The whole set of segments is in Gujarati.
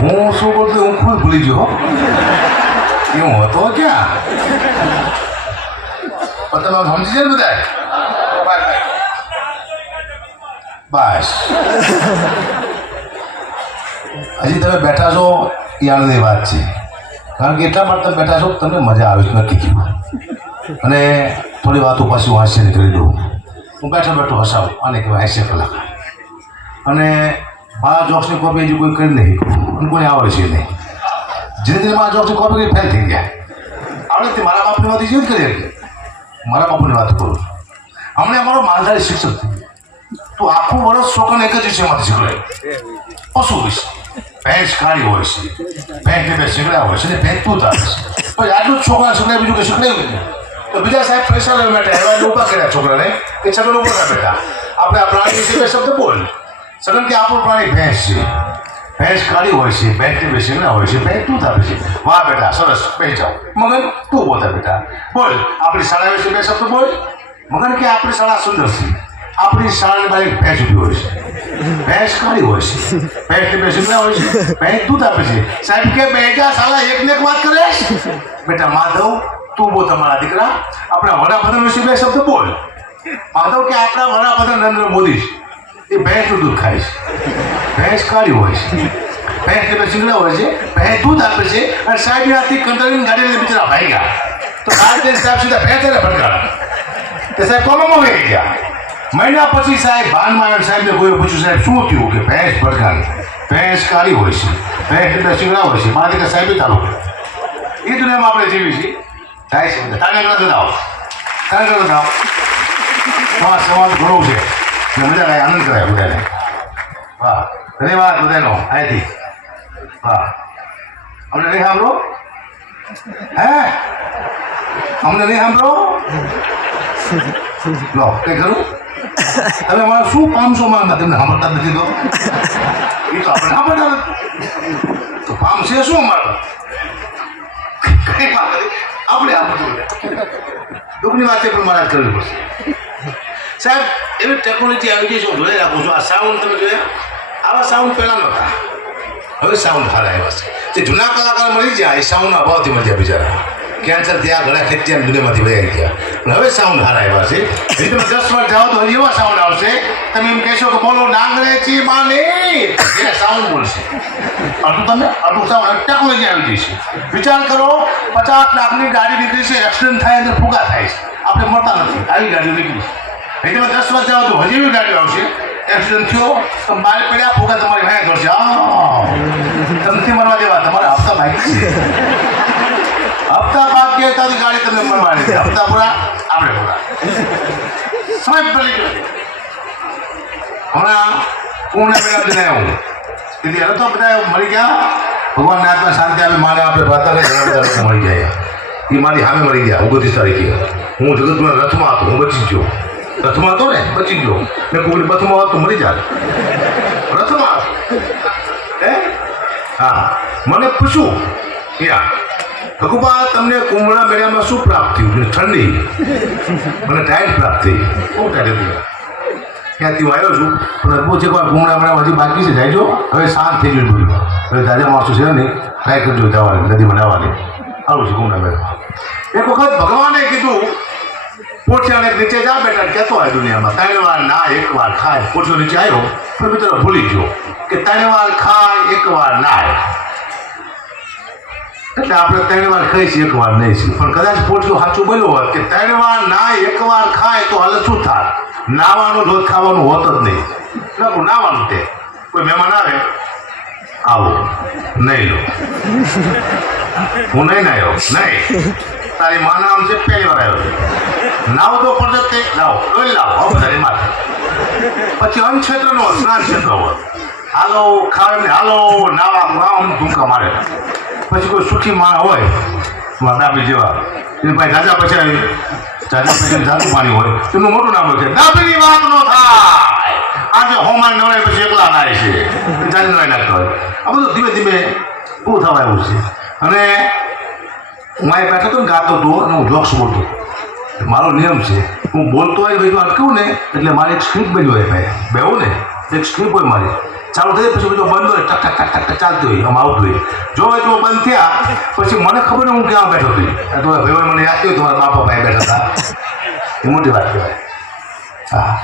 હું શું બોલતો હું ખુદ ભૂલી ગયો એ હું હતો ક્યાં? તમે સમજી ને બધા? બસ હજી તમે બેઠા છો એ વાત છે. કારણ કે એટલા માટે તમે બેઠા છો તમને મજા આવી નક્કી કીધું. અને થોડી વાતો પાછી હું હાસ્યની કરી દઉં. હું બેઠો બેઠો હસાવું, આને કહેવાય હાસ્ય કલાકાર અને આ જોક્સની કોપી હજી કોઈ કરી નહીં. કોઈ આવડે છે નહીં જિંદગીમાં મારા જોક્સની કોપી કરી ફેલ થઈ ગયા. આવડે તે મારા બાપની વાત જે કરી મારા બાપુની વાત કરું. હમણાં અમારો માલધારી શિક્ષક. તો આખું વર્ષ છોકરાને એક જ વિષયમાંથી શીખવાય પશુ વિશે ભેંસ કાળી હોય છે. ભેંસ બે શીખડ્યા હોય છે ને ભેંસ તું તારે છે. પછી આટલું જ છોકરા શીખડાય, બીજું કે શીખડાયું નહીં. તો બીજા સાહેબ પૈસા લેવા માટે એવા ઊભા કર્યા છોકરાને. કે છગન ના બેટા આપણે આ પ્રાણી વિશે બે શબ્દ બોલ. સગન કે આપણું પ્રાણી ભેંસ છે. ભેંસ કાળી હોય છે ભેંસ બેસી ના હોય છે. ભેંસ તું થાય છે? વાહ બેટા, સરસ બેસી મગન, તું બોતા બેટા. બોલ, આપણી શાળા વિશે બે શબ્દ બોલ. મગન, કે આપણી શાળા સુંદર છે? આપણી શાળાની બહાર ભેંસ ઊભી હોય છે. ભેંસ કાળી હોય છે. ભેંસ બેસી ના હોય છે. ભેંસ દૂધ આપે છે? સાહેબ, કે બેટા શાળા એક ને એક વાત કરે બેટા, માધવ, તું બોલ તમારા દીકરા. આપણા વડાપ્રધાન વિશે બે શબ્દ બોલ. માધવ, કે આપણા વડાપ્રધાન નરેન્દ્ર મોદી એ ભેંસનું દૂધ ખાય છે. ભેંસ કાળી હોય છે. ભેંસ બે શીખડા હોય છે. ભેંસ દૂધ આપે છે અને સાહેબ ત્યાંથી કંટાળીને ગાડી લઈને બિચારા ભાઈ ગયા તો સાહેબ તે સાહેબ સીધા ભેંસ ભટકાડા તે સાહેબ કોમામાં વહી ગયા. મહિના પછી સાહેબ ભાનમાં આવ્યા સાહેબને કોઈ પૂછ્યું, સાહેબ, શું થયું કે ભેંસ ભટકાણી ભેંસ કાળી હોય છે. ભેંસ એટલે ચીંગડા હોય છે. મારા દીકરા સાહેબ ચાલુ એ દુનિયામાં આપણે જીવી છીએ. થાય છે બધા. તારે કરતા જાઓ તારે કરતા જાઓ વાહ, સમાજ ઘણો છે. મજા આવે, આનંદ કરાય બધાને. વાહ. ધન્યવાદ બધાનો. અહીંથી હા. અમને નહીં સાંભળો? હે? અમને નહીં સાંભળો? લો કંઈ ખરું તમે અમારા શું પામશો માનતા તમને સાંભળતા નથી તો? એ તો તો પામ છે શું અમારો. આપણે આપણું દુઃખની વાત પણ મારે કરવી પડશે. સાહેબ, એવી ટેકનોલોજી આવી ગઈ જોઈ રાખું છું. આ સાઉન્ડ તમે જોયા? આવા સાઉન્ડ પહેલાં નહોતા. હવે સાઉન્ડ સારા આવ્યા છે. જે જૂના કલાકાર મળી ગયા, એ સાઉન્ડના અભાવથી મળી બિચારા. કેન્સર થયા ઘણા ખેંચ્યા દુનિયામાંથી વહી ગયા. પણ હવે સાઉન્ડ સારા આવ્યા છે. તમે દસ વાર જાઓ તો એવા સાઉન્ડ આવશે. તમે એમ કહેશો કે બોલો, નાંગરે છે માને. એ સાઉન્ડ બોલશે. આટલું તમે આટલું સાઉન્ડ ટેકનોલોજી આવી છે. વિચાર કરો, પચાસ લાખની ગાડી નીકળી છે, એક્સિડન્ટ થાય અંદર ફૂગા થાય છે. આપણે મળતા નથી. આવી ગાડીઓ નીકળી છે. તમે દસ વાર જાઓ તો હજી એવી ગાડીઓ આવશે. એક્સિડન્ટ થયો, તો મારે પડ્યા ફૂગા તમારી ભાઈ કરશે. તમથી મરવા દેવા, તમારા હપ્તા બાકી છે. હપ્તા બાકી તારી ગાડી તમને મળવાની છે. હપ્તા પૂરા, આપણે પૂરા. સમય પડી હમણાં પૂર્ણ મેળા જઈને આવ્યો તેથી હવે તો બધા મળી ગયા. ભગવાનના આત્મા શાંતિ આવે મારે આપણે લોકો મળી ગયા. એ મારી સામે મળી ગયા ઓગણત્રીસ તારીખે. હું જગતમાં રથમાં હતો, હું બચી ગયો. રથમાં હતો ને બચી ગયો. મેં કોઈ બથમાં હોત તો મરી જાય રથમાં હે? હા. મને પૂછ્યું યા ભગુબા, તમને કુંભળા મેળામાં શું પ્રાપ્ત થયું? ઠંડી. મને ટાઈટ પ્રાપ્ત થઈ. બહુ ટાઈટ હતી ત્યાંથી હું આવ્યો છું? પણ અદભુત છે કોઈ કુંભળા મેળામાં હજી બાકી છે જાયજો હવે શાંત થઈ ગયું બધું. હવે તાજા માણસો છે ને ટ્રાય કરજો જવાની, નદીમાં બનાવવાની આવું છે કુંભળા મેળામાં. એક વખત ભગવાને કીધું પોઠિયાને નીચે જા બેટા કહેતો હોય દુનિયામાં, ત્રણ વાર ના એક વાર ખાય. પોઠિયો નીચે આવ્યો, પણ મિત્રો ભૂલી ગયો કે ત્રણ વાર ખાય, એક વાર ના એટલે આપણે ત્રણ વાર ખાઈશું એક વાર નહીં છીએ. પણ કદાચ પોઠિયો સાચું બોલ્યો હોત કે ત્રણ વાર ના એક વાર ખાય, તો હાલ શું થાય? નાવાનું રોજ ખાવાનું હોત જ નહીં. ના નાવાનું તે કોઈ મહેમાન આવે, આવો, નહીં લો. હું નહીં આવ્યો નહીં. તારી માના નામ છે, પહેલી વાર આવ્યો છે. નાવ તો પડે તે લાવો ડોલ લાવો તારી માથે. પછી અન્ન સ્નાન ક્ષેત્ર હોય હાલો ખાવે ને હાલો, નાવા આમ ધૂંકા મારે. પછી કોઈ સુખી માણ હોય દાબી જેવા. એ ભાઈ દાદા પછી દાદા પછી જાદુ પાણી હોય. એનું મોટું નામ છે દાબીની વાત નો થાય. આજે હોમાન નવરાય પછી એકલા નાય છે. જાજી નવાય નાખતા હોય આ બધું ધીમે ધીમે ઊભું થવા આવ્યું છે. અને હું અહીં બેઠો હતો ને ગાતો હતો અને હું જોક્સ બોલતો મારો નિયમ છે. હું બોલતો હોય બધું અટકું ને, એટલે મારી એક સ્ક્રિપ્ટ બની હોય ભાઈ. બેવું ને. એક સ્ક્રિપ્ટ હોય મારી. ચાલુ થઈ પછી બધું બંધ હોય, ટક ટક ટક ટક ચાલતું હોય, આમ આવતું હોય. જો હોય જો બંધ થયા, પછી મને ખબર ને હું ક્યાં બેઠો હતી આ તો ભાઈ મને યાદ થયું, તમારા બાપા ભાઈ બેઠા હતા. એ મોટી વાત કહેવાય. હા.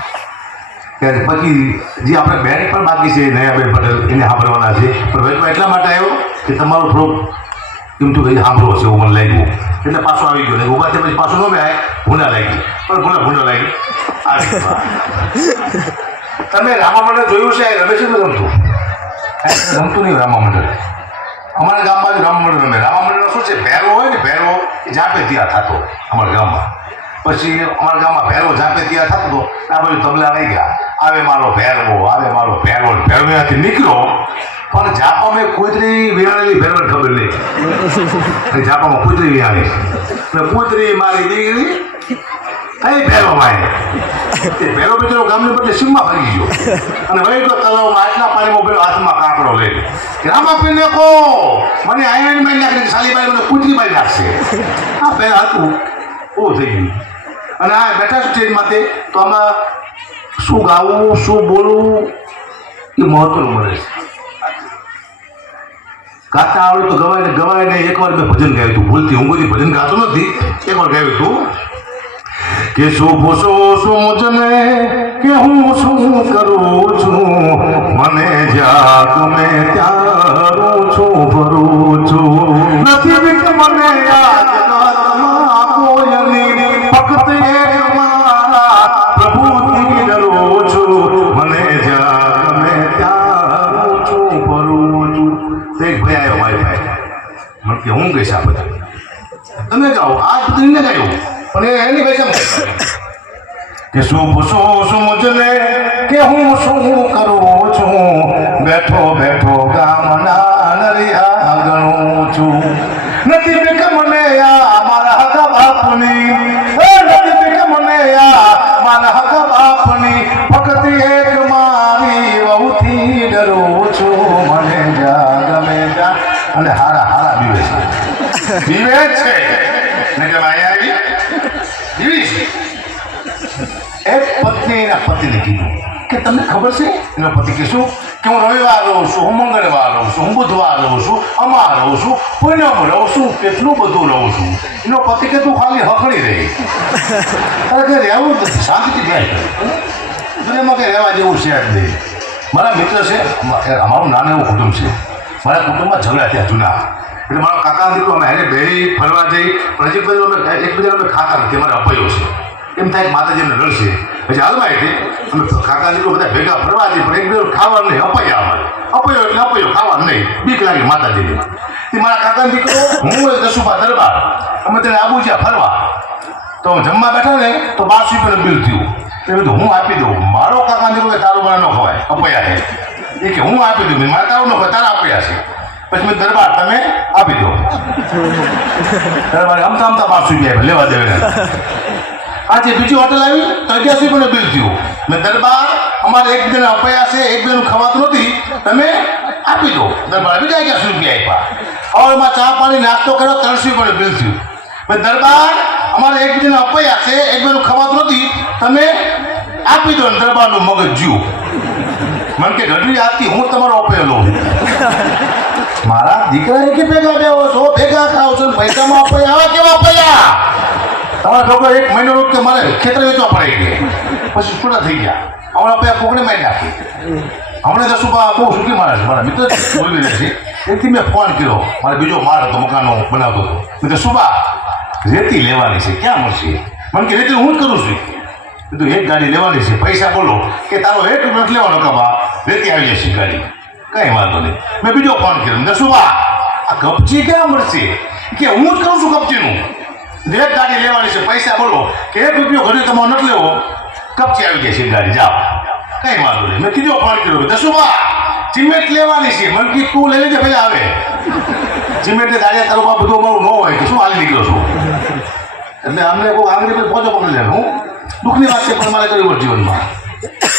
ત્યારે પછી જે આપણે બેન પણ બાકી છે, નયા નયાબેન પટેલ, એને સાંભળવાના છે. પણ વચમાં એટલા માટે આવ્યો કે તમારું થોડુંક એમ તો ભાઈ સાંભળવો છે એવું મને લાગ્યું. એટલે પાછો આવી ગયો. ઊભા થયા પછી પાછું ન બેહાય ભૂના લાગી. પણ ભૂના ભૂના લાગી. તમે રામા મંડળ જોયું છે, રમે છે કાંઈ ગમતું નહીં રામા મંડળ અમારા ગામમાં જ રામા મંડળ રમે. રામા મંડળ શું છે? ભેરવો હોય ને ભેરવો જાપે ત્યાં થતો, અમારા ગામમાં. પછી અમારા ગામમાં ભેરો જાતે ત્યાં થતો આ બધું તબલા લઈ ગયા. આવે મારો ભેરવો આવે મારો ભેરવો. ભેરવ્યાથી નીકળ્યો પણ જાપામાં કૂતરી વિયાળેલી ભેરવને ખબર નહીં. જાપામાં કૂતરી વિયાળી અને કૂતરી મારી દીકરી કઈ ભેરો માય એ ભેરો બિચારો ગામને બદલે સીમમાં ભાગી ગયો. અને વહી ગયો તળાવમાં આટલા પાણીમાં પેલો હાથમાં કાંકડો લઈ રામાપીરને કહો મને આયન મારી નાખી સાલીબાઈ મને કૂતરી મારી નાખશે. આ પહેલાં હતું. ઓ થઈ ગયું. અને આ બેઠા સ્ટેજ માટે તો આમાં શું ગાવું શું બોલવું એ મહત્વનું મળે છે ગાતા આવડે તો ગવાય ને ગવાય ને એકવાર મેં ભજન ગાયું હતું ભૂલથી હું કોઈ ભજન ગાતો નથી એકવાર ગાયું હતું કે શું પૂછો શું જને કે હું શું કરું છું મને જ્યાં ગમે ત્યાં રહું છું ફરું છું નથી બીક મને યાદ ના કોયની ફક્ત ગાઓ આ ને ગાયું પણ એની ભાષામાં કે શું શું મુજને? કે હું શું કરું છું? બેઠો બેઠો ગામના નરિયા ગણું છું. નથી બીક આ મારા હકા બાપની. નથી બીક આ મારા હકા બાપની. ફક્ત એક મારી વહુથી ડરું છું. મને જા, ગમે જા. અને હારા હારા બીવે છે. બીવે છે ને કે ભાઈ આવી બીવી છે એક પત્ની એના પતિને કીધું કે તમને ખબર છે એનો પતિ કે શું? કે હું રવિવાર રહું છું, હું મંગળવાર રહું છું, હું બુધવાર રહું છું, અમાર રહું છું, પૂનમ રહું છું, કેટલું બધું રહું છું. એનો પતિ કે તું ખાલી હકડી રહી. અરે કે રહેવું નથી, શાંતિથી જાય દુનિયામાં કંઈ રહેવા જેવું છે જ નહીં. મારા મિત્ર છે અમારું નાનું એવું કુટુંબ છે. મારા કુટુંબમાં ઝઘડા થયા જૂના. એટલે મારા કાકા દીકરો અમે હેરે બેરી ફરવા જઈ, પણ હજી બધું અમે એકબીજાને અમે ખાતા નથી, અમારે અપાયો છે. એમ થાય માતાજીને રડશે પછી હાલમાં એટલે અમે કાકા દીકરો બધા ભેગા ફરવા જઈએ પણ એકબીજા ખાવાનું નહીં, અપાયા અમારે. અપાયો એટલે અપાયો, ખાવાનું નહીં. બીક લાગે માતાજીને એ મારા કાકા દીકરો હું દસુભા દરબાર. અમે તેને આબુજ્યા ફરવા. તો જમવા બેઠા ને, તો બારસો રૂપિયાનું બિલ થયું. તે બધું હું આપી દઉં. મારો કાકા દીકરો તારું બના ન ખવાય, અપાયા છે. એ કે, હું આપી દઉં? મારે તારું ન ખવાય, તારા આપ્યા છે. પછી મેં દરબાર તમે આપી દો. દરબાર આમતા આમતા બારસો રૂપિયા લેવા દેવે આજે બીજી હોટલ આવી, તો અગિયારસો રૂપિયાનું બિલ થયું. મેં દરબાર, અમારે એક બેન અપાયા છે, એક બેન ખવાતું નથી. તમે આપી દો. દરબાર બીજા અગિયારસો રૂપિયા આપ્યા? હવારમાં ચા પાણી, નાસ્તો કર્યો ત્રણસો રૂપિયાનું બિલ થયું. મેં દરબાર, અમારે એક બેન અપાયા છે, એક બેન ખવાતું નથી. તમે આપી દો દરબારનું મગજ જીવ મને કે, ગઢવી આપતી હું તમારો અપાયો લઉં મારા દીકરાને કે ભેગા બેહો છો? ભેગા ખાવ છો પૈસામાં અપાયા આવા કેવા અપાયા તમારા છોકરો એક મહિનો કે મારે ખેતર વેચવા પડે કે પછી છૂટા થઈ ગયા. હમણાં પૈસા કોકને મારી નાખી. હમણાં દસ રૂપિયા બહુ સુખી મારે છે. મારા મિત્ર બોલી રહે છે એથી મેં ફોન કર્યો. મારે બીજો માર હતો, મકાનો બનાવતો હતો. મેં તો સુબા રેતી લેવાની છે, ક્યાં મળશે? મને કે, રેતી હું જ કરું છું. કીધું, એક ગાડી લેવાની છે. પૈસા બોલો. કે, તારો એક નથી લેવાનો કબા રેતી આવી જશે ગાડી. કઈ વાંધો નહીં. મેં બીજો ફોન કર્યો. મેં સુબા આ કપચી ક્યાં મળશે? કે હું જ કરું છું કપચીનું. એક ગાડી લેવાની છે, પૈસા બોલો. કે એક રૂપિયો ઘરે તમારો નથી લેવો. કપચી આવી જાય છે, ગાડી, જાઓ. કઈ વાંધો નહીં. મેં કીધો ફોન કર્યો. દસુબા સિમેન્ટ લેવાની છે. મને કીધું તું લઈ લેજે ભાઈ આવે. સિમેન્ટ દાડિયા તારું બધું અમારું ન હોય કે શું હાલી નીકળો છું? એટલે અમને કોઈ આંગળી પર પહોંચો પકડી લે હું. દુઃખની વાત છે, પણ મારે કર્યું જીવનમાં.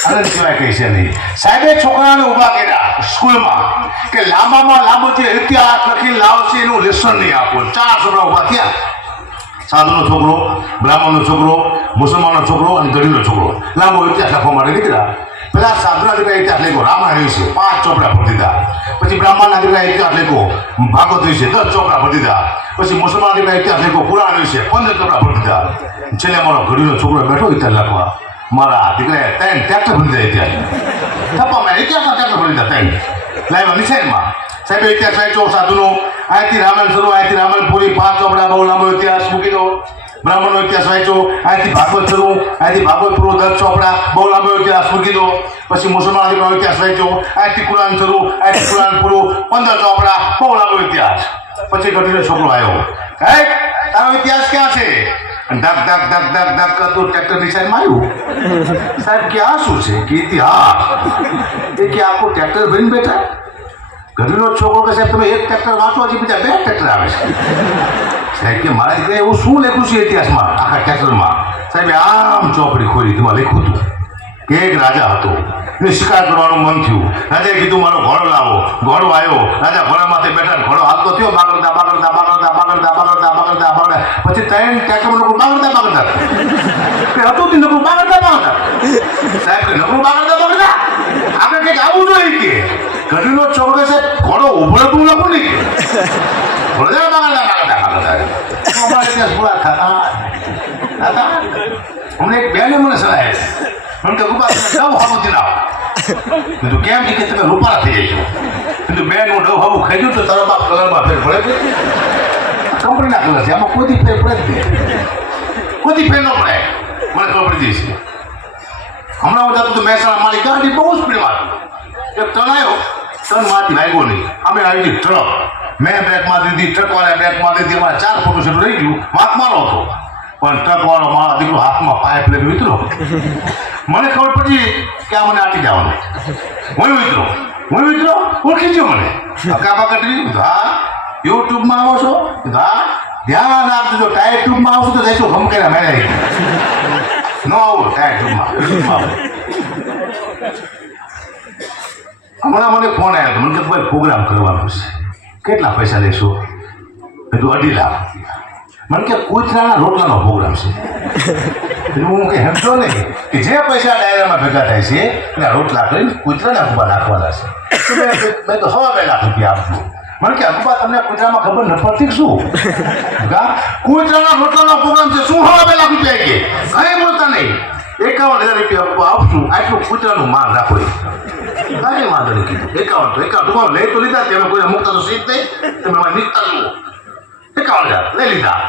આનંદ સિવાય કહી છે નહીં. સાહેબે છોકરાને ઊભા કર્યા સ્કૂલમાં કે લાંબામાં લાંબો જે ઇતિહાસ લખી લાવશે એનું લેસન નહીં આપો. ચાર છોકરા ઊભા થયા. સાધુનો છોકરો, બ્રાહ્મણનો છોકરો, મુસલમાનનો છોકરો અને ગરીબનો છોકરો. લાંબો ઇતિહાસ લખવા માટે નીકળ્યા. પેલા સાધુના દીકરા ઇતિહાસ લખ્યો રામાયણ વિશે પાંચ ચોપડા ભરી દીધા. પછી બ્રાહ્મણના દીકરા ઇતિહાસ લખ્યો ભાગવત વિશે દસ ચોપડા ભરી દીધા. પછી મુસલમાન દીકરા ઇતિહાસ લખ્યો પુરાણ વિશે પંદર ચોપડા ભરી દીધા. છેલ્લે મારો ઘડીનો છોકરો બેઠો ઇતિહાસ લખવા. મારા દીકરાએ ત્રણ ટ્રેક્ટર ભરી દીધા ઇતિહાસ થપ્પામાં ઇતિહાસના ટ્રેક્ટર ભરી દીધા ત્રણ. લાવ્યા નિશાનમાં સાહેબ ઇતિહાસ વાંચો સાધુનો. અહીંથી રામાયણ શરૂ અહીંથી રામાયણ પૂરી. પાંચ ચોપડા બહુ લાંબો ઇતિહાસ મૂકી દો. બ્રાહ્મણનો ઇતિહાસ વાંચો અહીંથી ભાગવત શરૂ. અહીંથી ભાગવત પૂરો દસ ચોપડા બહુ લાંબો ઇતિહાસ મૂકી દો. પછી મુસલમાન દીકરાનો ઇતિહાસ વાંચો અહીંથી કુરાન શરૂ. અહીંથી કુરાન પૂરું. પંદર ચોપડા બહુ લાંબો ઇતિહાસ. પછી ઘટીનો છોકરો આવ્યો. હે તારો ઇતિહાસ ક્યાં છે? ધક ધક ધક ધક ધક કરતું ટ્રેક્ટરની સાઈડ માર્યું સાહેબ, કે આ શું છે? કે ઇતિહાસ. એ કે આખું ટ્રેક્ટર ભરીને બેઠા. ઘરનો છોકરો કે સાહેબ, તમે એક ટ્રેક્ટર વાંચો હજી બીજા બે ટ્રેક્ટર આવે છે. સાહેબ, કે મારા દીકરા એવું શું લખ્યું છે ઇતિહાસમાં, આખા ટ્રેક્ટરમાં સાહેબ આમ ચોપડી ખોલી તેમાં લખ્યું હતું. કે એક રાજા હતો ને શિકાર કરવાનું મન થયું. રાજાએ કીધું, મારો ઘોડો લાવો, ઘોડો આવ્યો. રાજા ઘોડા માથે બેઠા ઘોડો હાલતો થયો બાગડતા બાગડતા બાગડતા પછી ત્રણ ટેકમ બાગડતા બાગડતા કે હતું તે નકરું બાગડતા બાગડતા સાહેબ કે નકરું બાગડતા આપણે કંઈક આવું જોઈએ કે ઘડીનો છોકરો છે ઘોડો ઉભળતું લખું નહીં ઘોડો બાગડતા બાગડતા બાગડતા અમારે ત્યાં પૂરા થતા હતા અમને એક બેને મને સલાહ મને કે રૂપા તમે ડવ હામુથી લાવો કીધું કેમ કે તમે રૂપા થઈ જશો કીધું બેન હું ડવ હાવું ખાઈ તો તારા બાપ કલરમાં ફેર છે કંપનીના કલર છે આમાં કોઈ ફેર પડે કોઈ ફેર ન પડે મને ખબર પડી જશે હમણાં હું જતો મહેસાણા મારી ગાડી બહુ સ્પીડમાં એક તણાયો માંથી વાગ્યો નહીં અમે આવી ટ્રક મેં બ્રેકમાં દીધી ટ્રકવાળા બ્રેકમાં દીધી અમારે ચાર સેટ રહી ગયું વાંક મારો હતો પણ ટ્રકવાળો મારા દીકરો હાથમાં પાઇપ લઈને વિતરો મને ખબર પડી કે આ મને આટી જવાનું હું વિતરો હું વિતરો ઓળખી ગયો મને કાપા કટરી હા યુટ્યુબમાં આવો છો? હા? ધ્યાન આપજો ટાયર ટ્યુબમાં આવશો તો જઈશું હમ કર્યા મેળે ન આવો, ટાયર ટ્યુબમાં હમણાં મને ફોન આવ્યો. મને કે ભાઈ પ્રોગ્રામ કરવાનો છે. કેટલા પૈસા લેશો? કીધું, અઢી લાખ મને કે, કૂતરાના રોટલાનો પ્રોગ્રામ છે. હું કે, હેમતો નહીં કે જે પૈસા ડાયરામાં ભેગા થાય છે, એના રોટલા કરીને કૂતરાના કુબા નાખવાના છે. મેં- તો સવા બે લાખ રૂપિયા આપજો. મને કે અકબા, તમને કૂતરામાં ખબર ન પડતી શું? ગા કૂતરાના રોટલાનો પ્રોગ્રામ છે. શું સવા પેલા રૂપિયા કે? કઈ બોલતા નહીં. એકાવન હજાર રૂપિયા અકબા આપશું. આટલું કૂતરાનું માન રાખો. કાંઈ વાંધો નહીં કીધું. એકાવન તો એકાવન. તમારે લઈ તો લીધા તમે કોઈ મુકતા તો સીટ નહીં. તમે અમારે નીકળતા જુઓ. એકાવન હજાર. લઈ લીધા.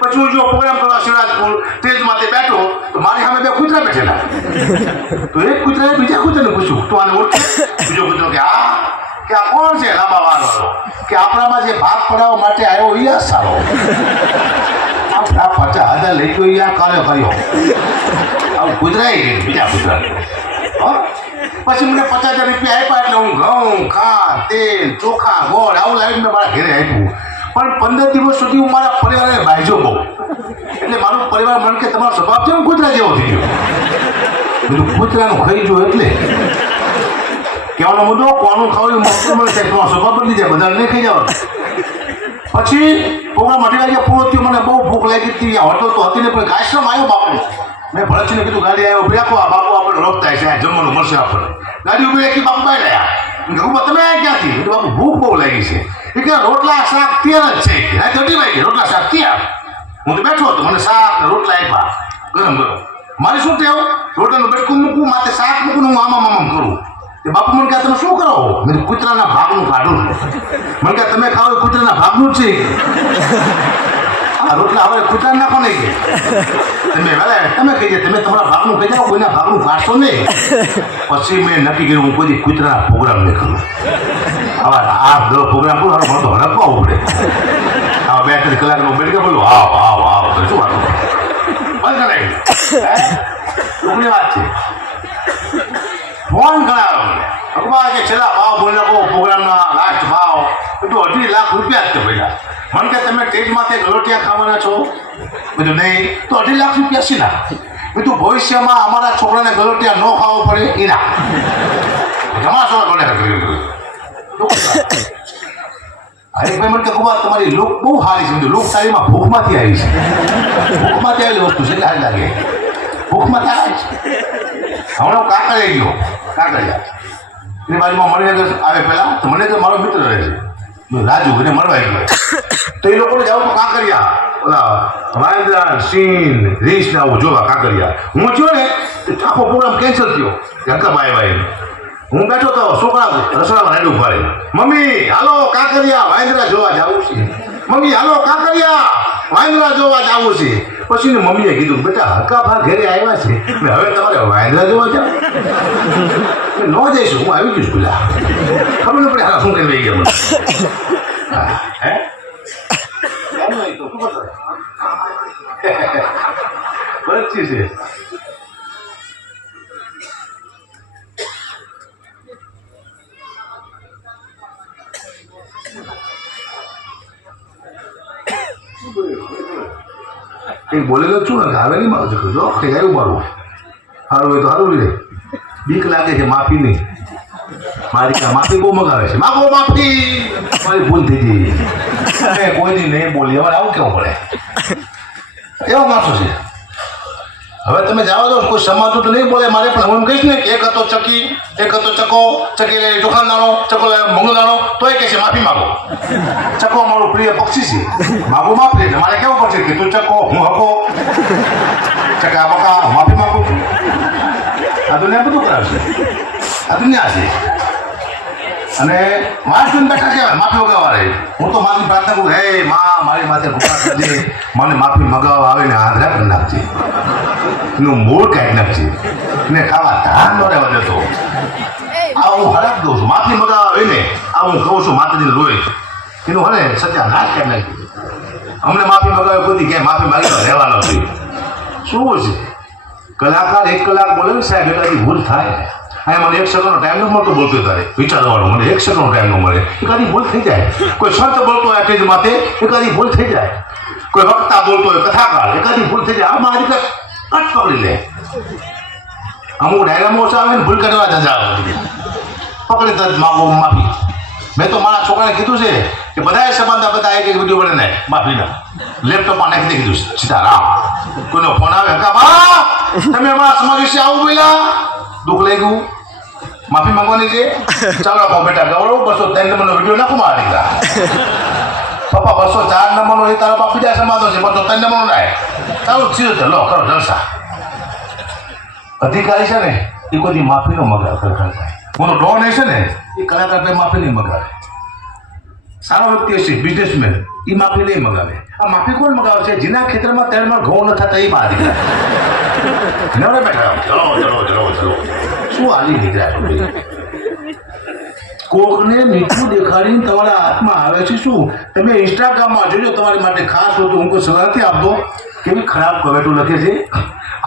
પછી હું જો પ્રોગ્રામ કરવા શિવરાજપુર સ્ટેજ માથે બેઠો, તો મારી સામે બે કૂતરા બેઠેલા. તો એક કૂતરાએ બીજા કૂતરાને પૂછ્યું, તો આને ઓળખે? બીજો કૂતરો કે આ કે આ કોણ છે લાંબા વાળ વાળો કે આપણામાં જે ભાગ પડાવવા માટે આવ્યો એ આ સારો. આપણા પચાસ હજાર લઈ ગયો યા કાલે કર્યો આવું ગુજરાતી બીજા ગુજરાત હો? પછી મને પચાસ હજાર રૂપિયા આપ્યા એટલે હું ઘઉં ખાંડ તેલ, ચોખા, ગોળ, આવું લાવીને મારા ઘરે આપ્યું. પણ પંદર દિવસ સુધી હું મારા પરિવારને ભાઈજો બહુ. એટલે મારો પરિવાર મને કે તમારો સ્વભાવ કેમ કૂતરા જેવો થઈ ગયો? બધું કૂતરાનું ખાઈ જો એટલે. કહેવાનો મુદ્દો કોનું ખાવું મોકલું મળે છે ખબર બદલી જાય બધા નહીં ખાઈ જવાનું. પછી પ્રોગ્રામ અઢી વાગ્યા પૂરો થયો મને બહુ ભૂખ લાગી હતી હોટલ તો હતી ને પણ આશ્રમ આવ્યો બાપુ મેં ભરતસિંહને કીધું ગાડી આવ્યો ભાઈ આપો આ બાપુ આપણે રોકતા છે આ જમવાનું મળશે આપણને. ગાડી ઊભી રાખી બાપુ બાઈ રહ્યા કીધું, તમે ક્યાંથી? બાપુ ભૂખ બહુ લાગી છે. એટલે રોટલા શાક ત્યાં જ છે. હા ઘટી ભાઈ રોટલા શાક ત્યાં હું તો બેઠો હતો મને શાક રોટલા આપ્યા. ગરમ ગરમ. મારી શું ટેવ રોટલાનું બેટકું મૂકું માથે શાક મૂકું હું આમામ આમામ કરું. બાપુ, મને કહે, તમે શું કરો? મેં કૂતરાના ભાગનું કાઢું મને કહે, તમે ખાવ કૂતરાના ભાગનું જ છે. રોટલા હવે કૂતરા નાખો નહીં. કે તમે વેલા, તમે કહીએ તમે તમારા ભાગનું કહી જાઓ કોઈના ભાગનું કાઢશો નહીં. પછી મેં નક્કી કર્યું, હું કોઈ કૂતરાના પ્રોગ્રામ નહીં કરું. હવે આ પ્રોગ્રામ કરું હવે મને તો હડકવા ઉપડે. હવે બે, ત્રણ કલાકનું બેઠ કે બોલું, આવ આવ આવ. શું વાંધો બંધ કરાવી વાત છે. ફોન કરાવ્યો અખબાર કે છેલ્લા ભાવ બોલ્યા કહો, પ્રોગ્રામના લાસ્ટ ભાવ. બધું અઢી લાખ રૂપિયા જ તે ભર્યા મને કે તમે ટેટમાંથી માથે ગલોટિયા ખાવાના છો? બધું નહીં. તો અઢી લાખ રૂપિયા શી ના બધું ભવિષ્યમાં અમારા છોકરાને ગલોટિયા ન ખાવો પડે એના. તમારા છોકરા ગલોટિયા હરીફભાઈ ભાઈ મને કહું તમારી લુક બહુ સારી છે. લુક સારીમાં ભૂખમાંથી આવી છે. ભૂખમાંથી આવેલી વસ્તુ છે, એટલે સારી લાગે. ભૂખમાંથી આવે છે. હમણાં હું આવી ગયો. કાંકરિયા એની બાજુમાં મણિનગર આવે પહેલા. તો મણિનગર મારો મિત્ર રહે છે. રાજુ એને મળવા ગયો તો એ લોકોને જાવ કાંકરિયા ઓલા વાંદરા, સિંહ, રીસ ને આવું જોવા કાંકરિયા હું થયો ને તો આખો પ્રોગ્રામ કેન્સલ થયો. ધક્કા ભાઈ ભાઈ હું બેઠો તો છોકરા રસોડામાં રેડું ફરે મમ્મી, હાલો કાંકરિયા વાંદરા જોવા જાવું છે. મમ્મી, હાલો કાંકરિયા વાંદરા જોવા જાવું છે. પછી મમ્મીએ કીધું બેટા હકા ભા ઘરે આવ્યા છે. હવે તમારે વાંદરા જોવા જાવ. ન જઈશું હું આવી છું પેલા ખબર ન પડે હા શું કરી રહી ગયા હા? બરચી છે. એ બોલેલો છું ને આવે નહીં મારું જો કંઈ આવ્યું મારું. સારું હોય તો સારું લે. બીક લાગે છે, માફી નહીં. મારી ત્યાં માફી બહુ મગાવે છે. માગો માફી! મારી ભૂલ થઈ ગઈ. અમે કોઈ નહીં બોલી. અમારે આવું કેવું પડે? એવો માણસો છે? હવે તમે જવા દો, કોઈ સમાજ તો નહીં બોલે મારે, પણ હું એમ કહીશ ને એક હતો ચકી, એક હતો ચકો, ચકી લે ચોખા દાણો ચકો લે મૂંગો દાણો એ કહે છે, માફી માગો. ચકો મારું પ્રિય પક્ષી છે. માગો માફી એટલે મારે કેવું પડશે કે તું ચકો, હું હકો? ચકા બકા, માફી છું આ દુનિયા બધું કરાવશે આ દુનિયા છે અને માણસ બેઠા કહેવાય માફી મગાવવા રહે હું તો માફી પ્રાર્થના કરું હે માં મારી માથે મને માફી મગાવવા આવે ને આંધળા કરી નાખજે એનું મૂળ કાઢી નાખજે ને ખાવા ધાન નો રહેવા દેતો આ હું હરાપ દઉં છું માફી મગાવવા આવે ને આ હું કહું છું માતાજીને રોય એનું હને સત્યા નાશ કરી નાખી અમને માફી મગાવે કોઈ કે માફી માગી રહેવાનો છે શું છે કલાકાર એક કલાક બોલે ને સાહેબ, એકાદી ભૂલ થાય. અહીંયા મને એક સેકન્ડનો ટાઈમ ન મળતો બોલતો તારે. વિચારવાનો મને એક સેકન્ડનો ટાઈમ ન મળે. એકાદી ભૂલ થઈ જાય. કોઈ સંત બોલતો હોય સ્ટેજ માથે, એકાદી ભૂલ થઈ જાય. કોઈ વક્તા બોલતો હોય કથાકાર, એકાદી ભૂલ થઈ જાય. આમાં આજે કટ પકડી લે. અમુક ડાયરામો ઓછા આવે ને ભૂલ કરવા જજા આવે પકડી તરત માગો માફી. મેં તો મારા છોકરાને કીધું છે કે બધાએ સમાનતા બધા એક એક વીડિયો બને માફીના લેપટોપમાં નાખી દે કીધું સીતારામ કોઈનો ફોન આવે હકા બા, તમે અમારા સમાજ વિશે આવું બોલ્યા? દુઃખ લઈ ગયું માફી માંગવાની છે? ચાલો આપો બેટા, ગૌરવ, બસો ત્રણ નંબરનો વીડિયો નાખો મારા દીકરા. પપ્પા, બસો ચાર નંબરનો એ તારા બાપ બીજા સમાધો છે, બસો ત્રણ નંબરનો નાય. ચાલો ચીજ લો કરો, જલસા. અધિકારી છે ને, એ કોઈ માફીનો મગાવ કરે કોનો ડોન હશે ને એ કલાકાર માફી નહીં મગાવે. સારો વ્યક્તિ હશે બિઝનેસમેન એ માફી નહીં મગાવે. આ માફી કોણ મગાવે છે? જેના ખેતરમાં તેલમાં ઘઉં ન થતા એ બહાર નીકળ્યા બેઠા ચલો ચલો ચલો ચલો શું હાલી નીકળ્યા કોકને મીઠું દેખાડીને તમારા હાથમાં આવે છે શું? તમે ઇન્સ્ટાગ્રામમાં જોજો તમારી માટે ખાસ હોતું હું કોઈ સલાહ નથી આપતો. કેવી ખરાબ કમેન્ટો લખે છે?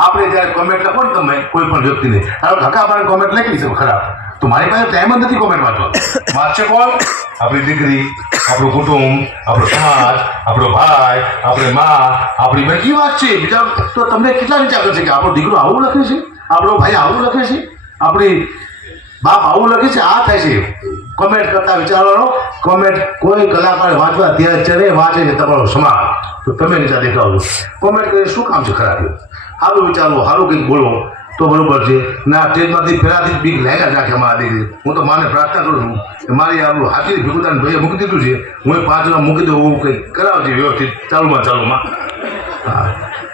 આપણે જ્યારે કોમેન્ટ લખો ને તમે કોઈ પણ વ્યક્તિને. તારો ધક્કા મારે કોમેન્ટ લખી છે ખરાબ. તો મારી પાસે ટાઈમ જ નથી કોમેન્ટ વાંચવા. વાંચશે કોણ? આપણી દીકરી, આપણું કુટુંબ, આપણો સમાજ, આપણો ભાઈ, આપણી મા, આપણી બેન એ વાત છે. બીજા તો તમને કેટલા વિચાર કરશે કે આપણો દીકરો આવું લખે છે? આપણો ભાઈ આવું લખે છે? આપણી બાપ આવું લખે છે? આ થાય છે. કોમેન્ટ કરતા વિચારવાનો. કોમેન્ટ કોઈ કલાકાર વાંચવા ત્યારે ચડે વાંચે છે તમારો સમાજ. તો તમે નીચા દેખાવ કોમેન્ટ કરીને શું કામ છે ખરાબ? સારું વિચારવું સારું કંઈક બોલો. તો બરોબર છે. ના, સ્ટેજમાંથી ફેરાથી બીક લાગ્યા રાખે મારા દીકરી હું તો માને પ્રાર્થના કરું છું કે મારી આપણું હાથી ભીખુદાન ભાઈએ મૂકી દીધું છે. હું એ પાંચ વાર મૂકી દઉં હું કંઈક કરાવજે વ્યવસ્થિત. ચાલુમાં ચાલુમાં. હા.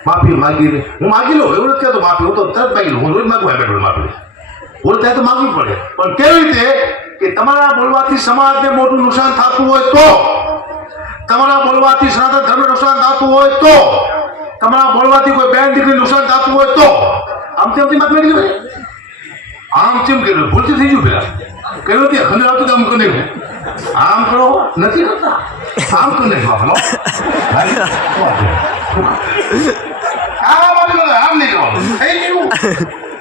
માફી માગી હું માગી લઉં, એવું નથી કહેતો માફી. હું તો તરત માગી લઉં. હું રોજ માગું બેઠો માફી. ભૂલ ત્યાં તો માગવું પડે. પણ કેવી રીતે કે તમારા બોલવાથી સમાજને મોટું નુકસાન થતું હોય તો? તમારા બોલવાથી સનાતન ધર્મને નુકસાન થતું હોય તો? તમારા બોલવાથી કોઈ બેન દીકરી નુકસાન થતું હોય તો? આમ માફી મેળવી લેવાય. આમ કેમ કર્યું? ભૂલથી થઈ ગયું પેલા. કહ્યું કે? ખંડ આવતું તો આમ કરી નાખ્યું. આમ કરો? નથી કરતા. આમ કરી વાત છે? આમ આમ નહીં કરવાનું થઈ ગયું.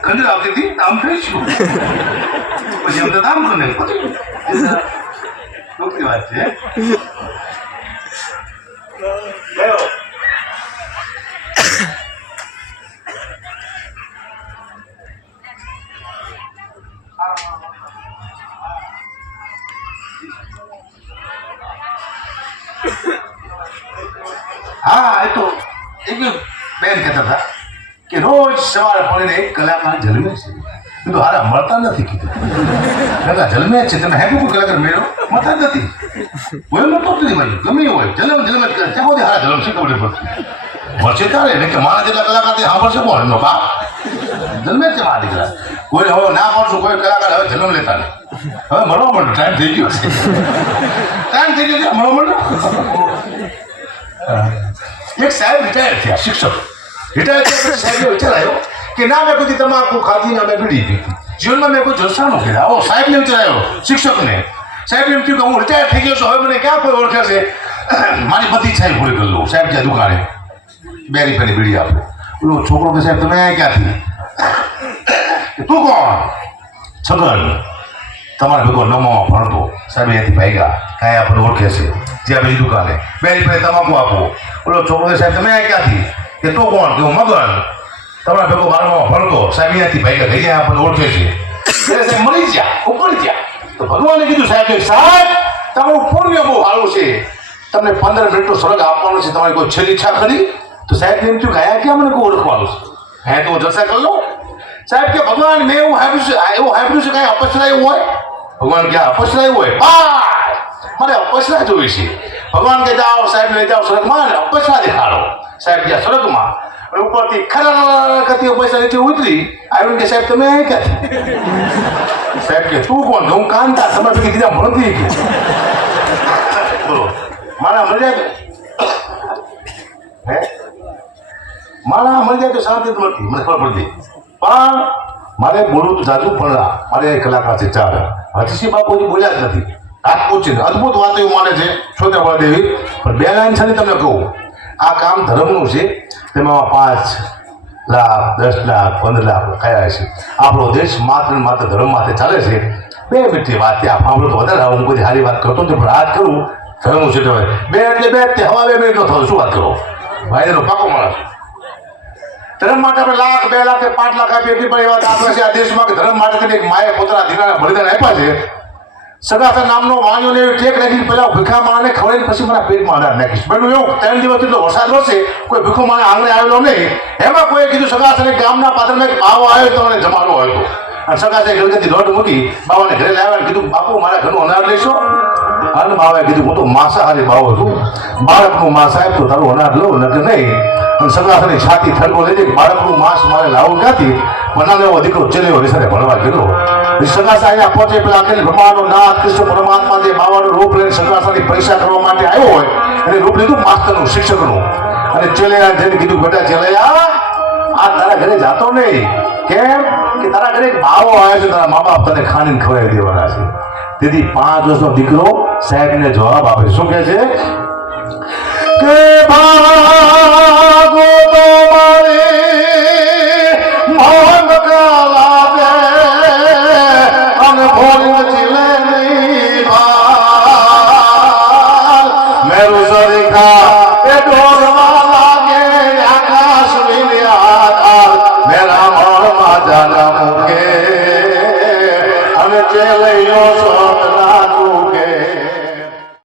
ખંડ આવતી હતી, આમ થઈશું પછી આમ તો આમ કરી. પછી વાત છે. હે? એ તો એક બેન કહેતા હતા કે રોજ સવારે પડીને એક કલાકાર જન્મે છે. કીધું, હારા, મળતા નથી કીધું. કહા જન્મે છે, તમે હે કોઈ કલાકાર મેળો મળતા નથી. કોઈ મળતો નથી ભાઈ ગમે હોય જન્મ જન્મ જ કરે. ત્યાં સુધી હારા જન્મ છે ખબર પડતી વર્ષે ત્યારે? એટલે કે મારા જેટલા કલાકાર તે સાંભળશે કોણ? એમનો બાપ. જન્મે છે મારા દીકરા. કોઈ હવે ના પાડશું કોઈ કલાકાર હવે જન્મ લેતા નહીં. હવે મળવા માંડો, ટાઈમ થઈ ગયો ટાઈમ થઈ ગયો મળવા માંડો. એક સાહેબ રિટાયર થયા, શિક્ષક. રિટાયર થયા પછી સાહેબને વિચાર આવ્યો કે ના, મેં કોઈ તમાકુ ખાધી ના મેં બીડી પીધી જીવનમાં મેં કોઈ જલસા ન કર્યા. આવો, સાહેબને વિચાર આવ્યો શિક્ષકને. સાહેબ એમ થયું કે હું રિટાયર થઈ ગયો છું, હવે મને ક્યાં કોઈ ઓળખે છે? મારી બધી સાહેબ ભૂલી લઉં સાહેબ ત્યાં દુકાને બે રૂપિયાની બીડી આપો. ઓલો છોકરો કે સાહેબ, તમે અહીંયા ક્યાંથી? તું કોણ? છગન. તમારા ભેગો નમોમાં ભણતો. સાહેબ અહીંયાથી ભાગ્યા. કાંઈ આપણે ઓળખે છે. જ્યાં બીજું દુકાને. બે રૂપિયા તમાકુ આપો. બોલો છોકરો સાહેબ, તમે અહીંયા ક્યાંથી? કે તો કોણ? કે હું મગન તમારા ભેગો બારમાં ભણતો. સાહેબ, અહીંયાથી ભાઈ કે લઈ ગયા આપણને ઓળખે છે. સાહેબ મળી ગયા, ઉપર ગયા. તો ભગવાને કીધું, સાહેબ સાહેબ, તમારું પુણ્ય બહુ સારું છે. તમને પંદર મિનિટનો સ્વર્ગ આપવાનો છે. તમારી કોઈ છેલ્લી ઈચ્છા ખરી? તો સાહેબ એમ થયું ગયા ક્યાં મને કોઈ ઓળખવાનું છે? હે તો હું જલસા કરી લઉં. સાહેબ, કે ભગવાન, મેં એવું સાંભળ્યું છે એવું સાંભળ્યું છે કાંઈ અપસરાયું હોય? ભગવાન ક્યાં અપસરાયું હોય. બાય મારે અપસરા જોઈ છે? ભગવાન કે જાઓ, સાહેબ લઈ જાઓ સ્વર્ગમાં અપસરા દેખાડો સાહેબ ગયા સ્વર્ગમાં, અને ઉપરથી ખરા કરતી પૈસા નીચે ઉતરી આવ્યું કે, સાહેબ, તમે ક્યાંથી સાહેબ કે, તું કોણ? હું કાંતા તમે પછી કીધા ભણતી કે બોલો, મારા મળ્યા હે? મારા મળી જાય તો શાંતિ મળતી, મને ખબર પડતી. પણ મારે બોલવું તો જાજુ પણ મારે કલાકાર છે ચાર. હજીસી બાપુજી બોલ્યા જ નથી. રાજપૂત છે. અદભુત વાત માને છે છોટા દેવી. પણ બે લાઈન છે ને તમને કહું. આ કામ ધર્મનું છે. તેમાં પાંચ લાખ, દસ લાખ, પંદર લાખ કયા છે. આપણો દેશ માત્ર માત્ર ધર્મ માટે ચાલે છે. બે મિનિટની વાત છે. સાંભળો તો વધારે હું બધી સારી વાત કરતો નથી, પણ આજ કરું. ધર્મનું છે તો બે એટલે બે તે હવા બે મિનિટ થયો. શું વાત કરો? ભાઈનો પાકો માણસ. ધર્મ માટે આપણે લાખ, બે લાખ પાંચ લાખ આપીએ, એટલી પણ એવા દાખલા છે આ દેશમાં ધર્મ માટે એક માએ પોતાના દીકરાને બલિદાન આપ્યા છે. સગાસા નામનો વાણિયો ને ટેક રાખી પેલા ભીખા માણે ખવડાવીને પછી મારા પેટમાં અનાજ નાખીશ. પેલું એવું ત્રણ દિવસ એટલો વરસાદ વરસે, કોઈ ભીખો માણે આંગણે આવેલો નહીં. એમાં કોઈ કીધું સગાસાને ગામના પાદરમાં એક બાવો આવ્યો તો મને જમાડો આવ્યો અને સગાસે ગણગતી લોટ મૂકી બાવાને ઘરે લાવ્યા અને કીધું, બાપુ, મારા ઘરનું અનાર લેશો. અને બાવાએ કીધું, હું તો માંસાહારી બાવો છું. બાળકનું માંસ આપ તો તારું અનાર લઉં, નકર નહીં. અને સગાસાની છાતી ઠડકો લઈ જઈ, બાળકનું માંસ મારે લાવું ક્યાંથી? બનાને દીકરો ચલ્યો વિસારે ભણવા ગયેલો. સગાસા અહીંયા પહોંચે પેલા અખિલ બ્રહ્માનો નાથ કૃષ્ણ પરમાત્મા જે બાવાનું રૂપ લઈને સગાસાની પરીક્ષા કરવા માટે આવ્યો હોય, એને રૂપ લીધું માસ્તરનું, શિક્ષકનું. અને ચેલૈયા જઈને કીધું બેટા ચેલૈયા આ તારા ઘરે જાતો નહીં. કેમ? કે તારા ઘરે બાવો આવ્યો છે, તારા મા બાપ તને ખાણીને ખવડાવી દેવાના છે. તેથી પાંચ વર્ષનો દીકરો સાહેબને જવાબ આપે. શું કહે છે? કે ભાગો તો